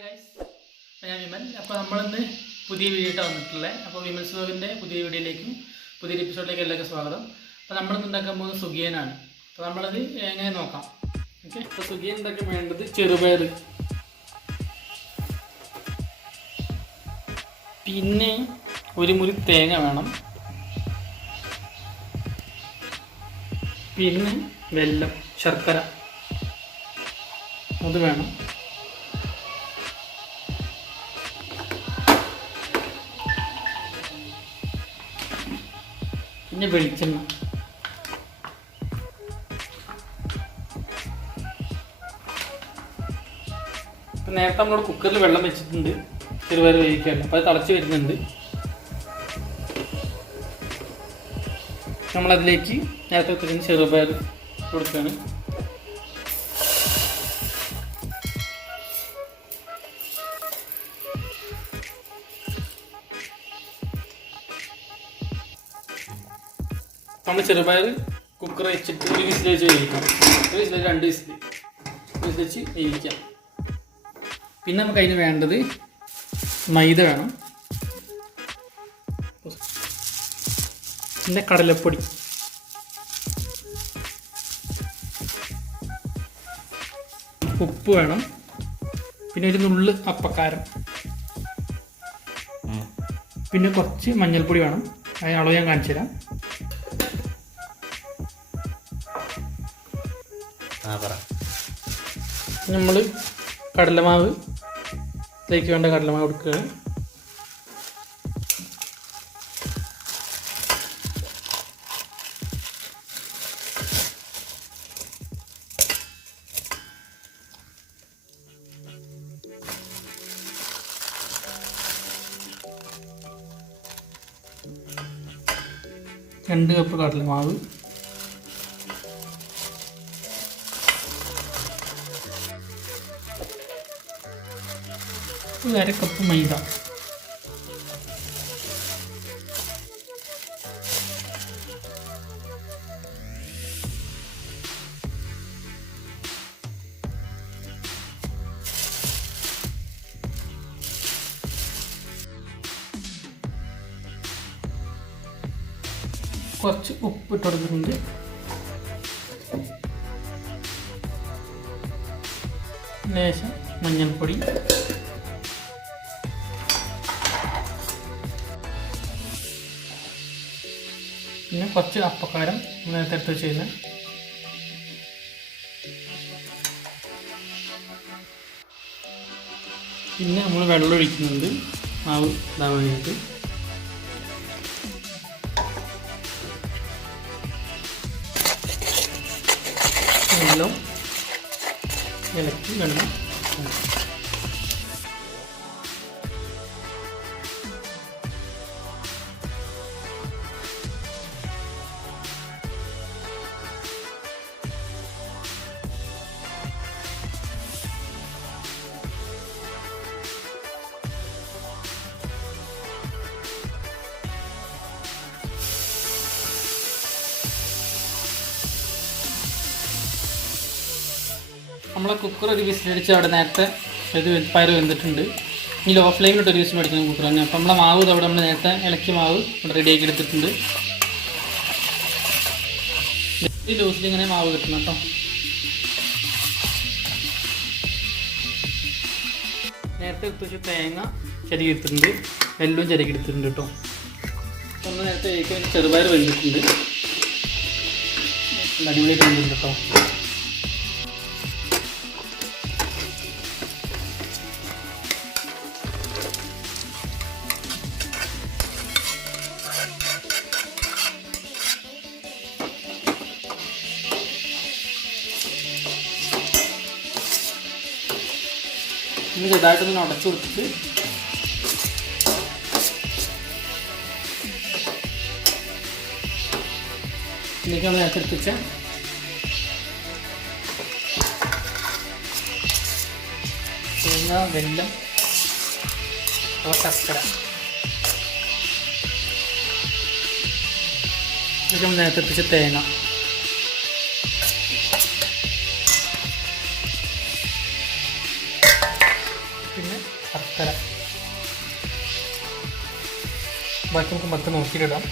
Hi guys, ഞാൻ വിമൽ. അപ്പോൾ നമ്മളിന്ന് പുതിയ വീഡിയോ വന്നിട്ടുള്ളത്. അപ്പോൾ വിമൽസ് വ്ലോഗിൻ്റെ പുതിയ വീഡിയോയിലേക്കും പുതിയൊരു എപ്പിസോഡിലേക്ക് എല്ലാവർക്കും സ്വാഗതം. അപ്പോൾ നമ്മളിന്ന് ഉണ്ടാക്കാൻ പോകുന്നത് സുഖിയനാണ്. അപ്പോൾ നമ്മളത് എങ്ങനെ നോക്കാം. ഓക്കെ, അപ്പോൾ സുഖിയൻ ഉണ്ടാക്കാൻ വേണ്ടത് ചെറുപയർ, പിന്നെ ഒരു മുറി തേങ്ങ വേണം, പിന്നെ വെല്ലം, ശർക്കര അത് വേണം, പിന്നെ വെളിച്ചെണ്ണ. ഇപ്പം നേരത്തെ നമ്മളോട് കുക്കറിൽ വെള്ളം വെച്ചിട്ടുണ്ട് ചെറുപയർ വേവിക്കാറില്ല. അപ്പോൾ അത് തിളച്ച് വരുന്നുണ്ട്. നമ്മളതിലേക്ക് നേരത്തെ വെച്ചിരുന്ന ചെറുപയർ കൊടുക്കുകയാണ്. നമ്മൾ ചെറുപയർ കുക്കർ വെച്ചിട്ട് ഒരു വിസിൽ വെച്ച് വേവിക്കാം. ഒരു വിസിൽ, 2 വിസിൽ വെച്ച് വേവിക്കാം. പിന്നെ നമുക്ക് അതിന് വേണ്ടത് മൈദ വേണം, പിന്നെ കടലപ്പൊടി, ഉപ്പ് വേണം, പിന്നെ ഒരു നുള്ള് അപ്പക്കാരം, പിന്നെ കുറച്ച് മഞ്ഞൾപ്പൊടി വേണം. അതിന് അളവ് ഞാൻ കാണിച്ചു തരാം. നമ്മൾ കടലമാവ്, ഇതിലേക്ക് വേണ്ട കടലമാവ് കൊടുക്കുക. രണ്ട് കപ്പ് കടലമാവ്, ഒരു 1/2 കപ്പ് മൈദ, കുറച്ച് ഉപ്പ് ഇട്ട് കൊടുക്കുന്നുണ്ട്, ലേശം മഞ്ഞൾപ്പൊടി, പിന്നെ കുറച്ച് അപ്പക്കാരം നേരത്തെ എടുത്ത് വെച്ചിരുന്ന, പിന്നെ നമ്മൾ വെള്ളം ഒഴിക്കുന്നുണ്ട് മാവ് ഇതാൻ വേണ്ടിയിട്ട്. വെള്ളം ഇളക്കി വെള്ളം നമ്മളെ കുക്കർ ഒരു വിസിലടിച്ച് അവിടെ നേരത്തെ ഇത് പയർ വെന്തിട്ടുണ്ട്. ഈ ലോ ഫ്ലെയിമിലിട്ട് ഒരു വിസിൽ അടിക്കണം കുക്കർ തന്നെ. അപ്പം നമ്മളെ മാവ് അവിടെ നമ്മൾ നേരത്തെ ഇളക്കിയ മാവ് ഇവിടെ റെഡിയാക്കി എടുത്തിട്ടുണ്ട്. ഈ ലൂസിൽ ഇങ്ങനെ മാവ് കിട്ടണം കേട്ടോ. നേരത്തെ എടുത്ത് വെച്ച് തേങ്ങ ചരുകി എടുത്തിട്ടുണ്ട്, എല്ലാം ചരുകി എടുത്തിട്ടുണ്ട് കേട്ടോ. നമ്മൾ നേരത്തെ കഴിക്കാൻ ചെറുപയർ വെന്തിട്ടുണ്ട്, അടിപൊളിയായിട്ട് വെന്തിട്ടുണ്ട് കേട്ടോ. ഇനി ചെറുതായിട്ടൊന്ന് ഉടച്ചു കൊടുത്തിട്ട് ഇതിലേക്ക് നമ്മൾ നേരത്തെ എടുത്തിച്ച തേങ്ങ, വെല്ലം, ശർക്കര ഇതൊക്കെ നമ്മൾ നേരത്തെ എടുത്തിച്ച തേങ്ങ, പിന്നെ തരാം. ബാക്കി നമുക്ക് മൊത്തം നോക്കിയിടാം.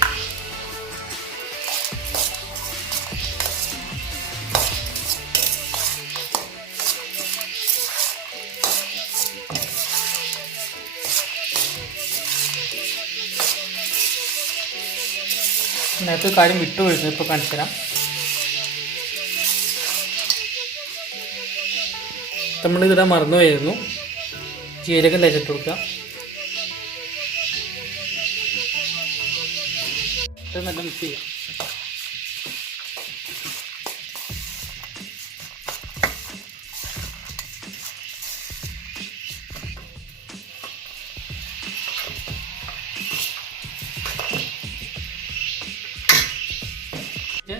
നേരത്തെ കാര്യം വിട്ടുപോയിരുന്നു, ഇപ്പോൾ കാണിച്ചു തരാം. നമ്മളിതിടാൻ മറന്നുപോയിരുന്നു. ജീരകം തേച്ചിട്ട് കൊടുക്കുക. ഇത് നല്ല മിക്സ് ചെയ്യാം.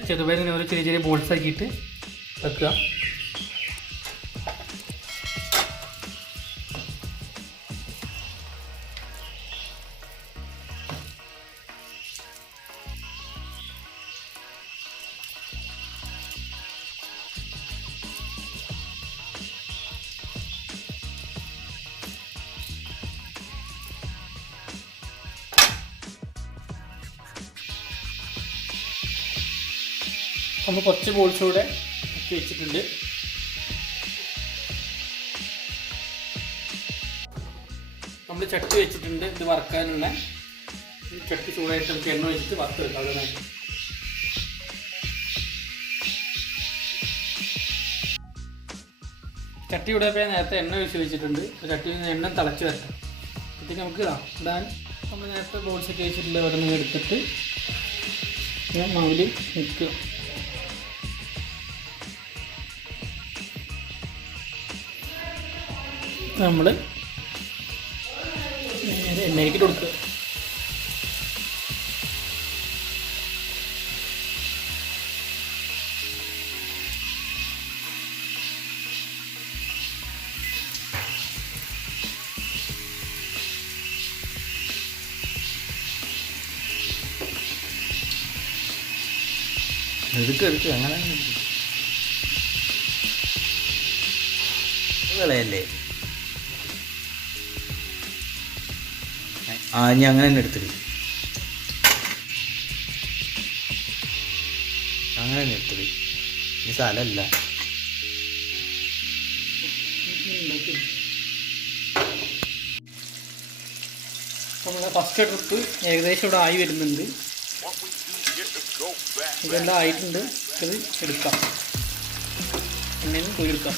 ചെറുപയർ ഇങ്ങനെ ഓരോ ചെറിയ ചെറിയ ബോൾസ് ആക്കിയിട്ട് വെക്കുക. നമ്മൾ കുറച്ച് ബോൾസ് കൂടെ ആക്കി വെച്ചിട്ടുണ്ട്. നമ്മൾ ചട്ടി വെച്ചിട്ടുണ്ട്. ഇത് വറുക്കാനുള്ള ചട്ടി ചൂടായിട്ട് നമുക്ക് എണ്ണ വെച്ചിട്ട് വറുത്തെടുക്കാം. അതിനായിട്ട് ചട്ടി ഇവിടെ പോയാൽ നേരത്തെ എണ്ണ ഒഴിച്ച് വെച്ചിട്ടുണ്ട്. ചട്ടിയിൽ നിന്ന് എണ്ണ തിളച്ച് വരട്ടെ. അപ്പോഴത്തേക്ക് നമുക്ക് ഇടാൻ നമ്മൾ നേരത്തെ ബോൾസൊക്കെ വെച്ചിട്ടുള്ള ഓരോന്ന് എടുത്തിട്ട് ഞാൻ മാവിൽ നിൽക്കുക. നമ്മൾ നേരെ എണ്ണയ്ക്ക് കൊടുക്കുക. എടുക്ക് അങ്ങനെ വിളയല്ലേ. ഇനി അങ്ങനെ തന്നെ എടുത്തിട്ട് അങ്ങനെ തന്നെ എടുത്തിട്ട് ഈ സ്ഥലമല്ല. നമ്മുടെ ഫസ്റ്റ് ട്രിപ്പ് ഏകദേശം ഇവിടെ ആയി വരുന്നുണ്ട്. ഇതെല്ലാം ആയിട്ടുണ്ട്. ഇത് എടുക്കാം, എണ്ണയിൽ നിന്ന് പോയി എടുക്കാം.